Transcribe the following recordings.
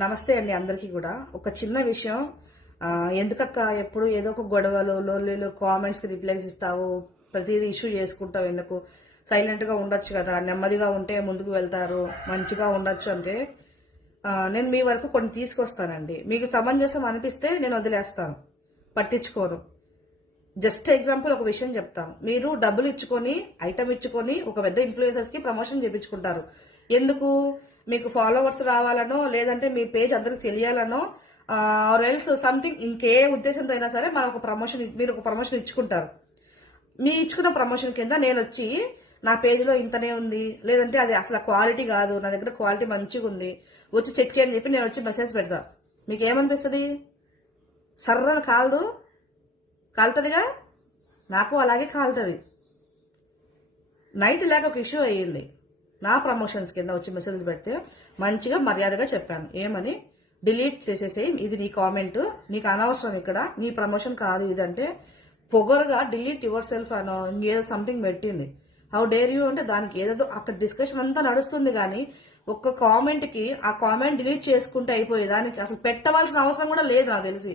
నమస్తే అండి అందరికీ కూడా. ఒక చిన్న విషయం, ఎందుకక్క ఎప్పుడు ఏదో ఒక గొడవలు లోన్లీలు కామెంట్స్కి రిప్లైస్ ఇస్తావు, ప్రతిదీ ఇష్యూ చేసుకుంటావు, ఎందుకు సైలెంట్గా ఉండొచ్చు కదా, నెమ్మదిగా ఉంటే ముందుకు వెళ్తారు, మంచిగా ఉండొచ్చు అంటే నేను మీ వరకు కొన్ని తీసుకొస్తానండి. మీకు సమంజసం అనిపిస్తే నేను వదిలేస్తాను, పట్టించుకోను. జస్ట్ ఎగ్జాంపుల్ ఒక విషయం చెప్తాను. మీరు డబ్బులు ఇచ్చుకొని ఐటమ్ ఇచ్చుకొని ఒక పెద్ద ఇన్ఫ్లుయెన్సర్స్కి ప్రమోషన్ చేయించుకుంటారు. ఎందుకు? మీకు ఫాలోవర్స్ రావాలనో, లేదంటే మీ పేజ్ అందరికి తెలియాలనో, ఆర్ ఎల్స్ సంథింగ్ ఇంకే ఉద్దేశంతో అయినా సరే మీరు ఒక ప్రమోషన్ ఇచ్చుకుంటారు. మీ ఇచ్చుకున్న ప్రమోషన్ కింద నేను వచ్చి నా పేజ్లో ఇంతనే ఉంది, లేదంటే అది అసలు క్వాలిటీ కాదు, నా దగ్గర క్వాలిటీ మంచిగా ఉంది, వచ్చి చెక్ చేయని చెప్పి నేను వచ్చి మెసేజ్ పెడతా. మీకు ఏమనిపిస్తుంది? సర్రని కాలుతుందిగా, నాకు అలాగే కాలుతుంది. నైట్ ఇలాగ ఒక ఇష్యూ అయ్యింది. నా ప్రమోషన్స్ కింద వచ్చి మెసేజ్లు పెడితే మంచిగా మర్యాదగా చెప్పాను. ఏమని? డిలీట్ చేసేసేయి, ఇది నీ కామెంట్, నీకు అనవసరం, ఇక్కడ నీ ప్రమోషన్ కాదు ఇదంటే పొగరుగా డిలీట్ యువర్ సెల్ఫ్ అనో ఇంకేదో సంథింగ్ పెట్టింది. హౌ డేర్ యూ అంటే దానికి ఏదో అక్కడ డిస్కషన్ అంతా నడుస్తుంది, కానీ ఒక్క కామెంట్కి ఆ కామెంట్ డిలీట్ చేసుకుంటే అయిపోయే దానికి అసలు పెట్టవలసిన అవసరం కూడా లేదు. నాకు తెలిసి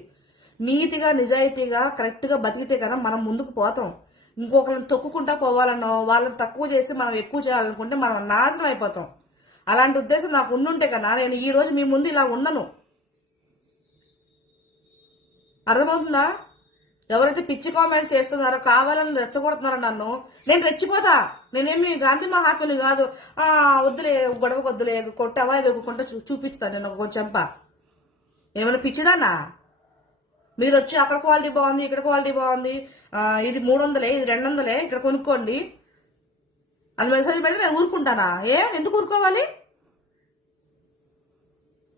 నీతిగా నిజాయితీగా కరెక్ట్గా బతికితే కన్నా మనం ముందుకు పోతాం. ఇంకొకరిని తొక్కుకుంటా పోవాలనో, వాళ్ళని తక్కువ చేసి మనం ఎక్కువ చేయాలనుకుంటే మనం నాశనం అయిపోతాం. అలాంటి ఉద్దేశం నాకు ఉండుంటే కన్నా నేను ఈ రోజు మీ ముందు ఇలా ఉండను. అర్థమవుతుందా? ఎవరైతే పిచ్చి కామెంట్స్ చేస్తున్నారో, కావాలని రెచ్చగొడుతున్నారో నన్ను, నేను రెచ్చిపోతా. నేనేమి గాంధీ మహాత్ముని కాదు. వద్దులే, గొడవ వద్దులే, కొట్టావా ఎదుగుకుంటా చూపిస్తాను నేను ఒక చెంప. ఏమైనా పిచ్చిదానా? మీరు వచ్చి అక్కడ క్వాలిటీ బాగుంది, ఇక్కడ క్వాలిటీ బాగుంది, ఇది 300, ఇది 200, ఇక్కడ కొనుక్కోండి అని మెసేజ్ పెడితే నేను ఊరుకుంటానా? ఎందుకు ఊరుకోవాలి?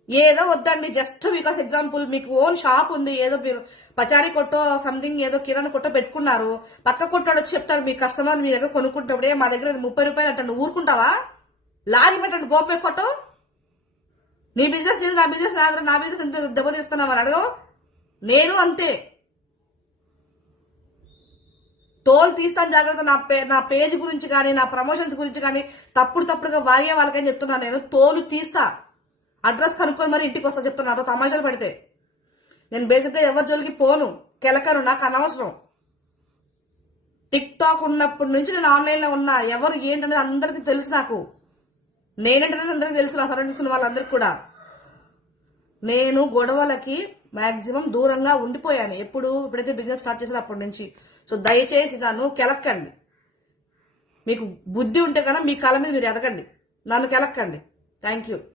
ఏదో వద్దండి, జస్ట్ బికాస్ ఎగ్జాంపుల్ మీకు ఓన్ షాప్ ఉంది, ఏదో మీరు పచారీ కొట్టో సంథింగ్ ఏదో కిరాణా కొట్టో పెట్టుకున్నారు, పక్క కొట్టాడు వచ్చి చెప్తారు మీ కస్టమర్ మీ దగ్గర కొనుక్కుంటే మా దగ్గర 30 రూపాయలు అంటే నువ్వు ఊరుకుంటావా? లారీ పెట్టండి గోపే కొట్టో. నీ బిజినెస్ లేదు, నా బిజినెస్ రాదు, నా బిజినెస్ ఎంత దెబ్బతీస్తున్నావు అని అడగవు. నేను అంతే, తోలు తీస్తాను జాగ్రత్త. నా పేజ్ గురించి కానీ నా ప్రమోషన్స్ గురించి కానీ తప్పుడుగా వాగే వాళ్ళకని చెప్తున్నాను. నేను తోలు తీస్తా, అడ్రస్ కనుక్కొని మరి ఇంటికి వస్తా చెప్తున్నా. నాతో తమాషాలు పడితే నేను బేసిక్గా ఎవరి జోలికి పోను, కెలకను, నాకు అనవసరం. టిక్ టాక్ ఉన్నప్పటి నుంచి నేను ఆన్లైన్లో ఉన్నా. ఎవరు ఏంటనేది అందరికీ తెలుసు. నాకు నేనేంటనేది అందరికీ తెలుసు, నా సరౌండింగ్స్ ఉన్న వాళ్ళందరికీ కూడా. నేను గొడవలకి మాక్సిమం దూరంగా ఉండిపోయాను. ఎప్పుడైతే బిజినెస్ స్టార్ట్ చేసారో అప్పటి నుంచి. సో దయచేసి నన్ను కెలక్కండి. మీకు బుద్ధి ఉంటే కన్నా మీ కాళ్ళ మీద మీరు ఎదగండి, నన్ను కెలక్కండి. Thank you.